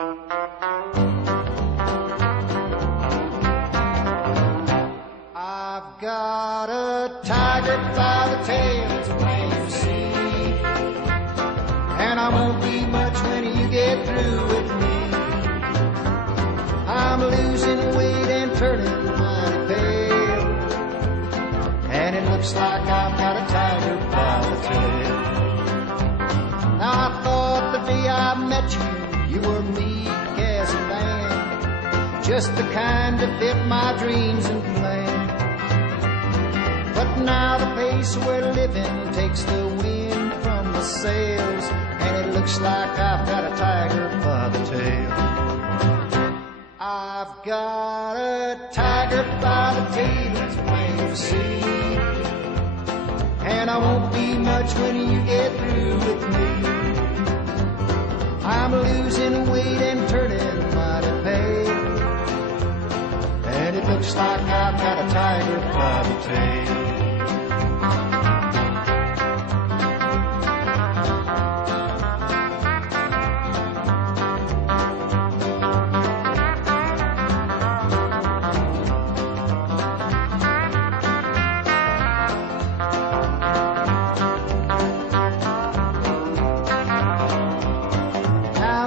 I've got a tiger by the tail, it's plain to see, and I won't be much when you get through with me. I'm losing weight and turning mighty pale, and it looks like I've got a tiger by the tail. Now I thought the day I met you, you were meek as a lamb, just the kind to fit my dreams and plans. But now the pace we're living takes the wind from the sails, and it looks like I've got a tiger by the tail. I've got a tiger by the tail, it's plain to see, and I won't be much when you get through with me. I'm losing weight and turning mighty pale, and it looks like I've got a tiger by the tail.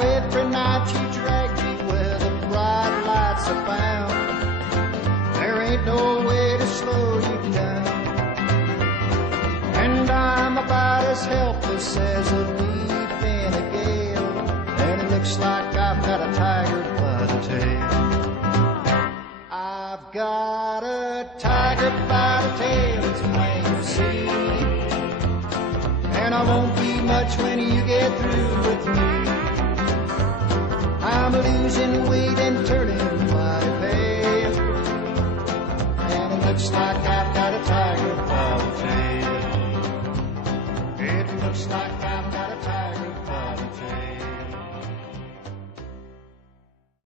Every night you drag me where the bright lights are found. There ain't no way to slow you down, and I'm about as helpless as a leaf in a gale, and it looks like I've got a tiger by the tail. I've got a tiger by the tail, it's plain to see, and I won't be much when you get through with me. I'm losing weight and turning mighty pale, and it looks like I've got a tiger by the tail. It looks like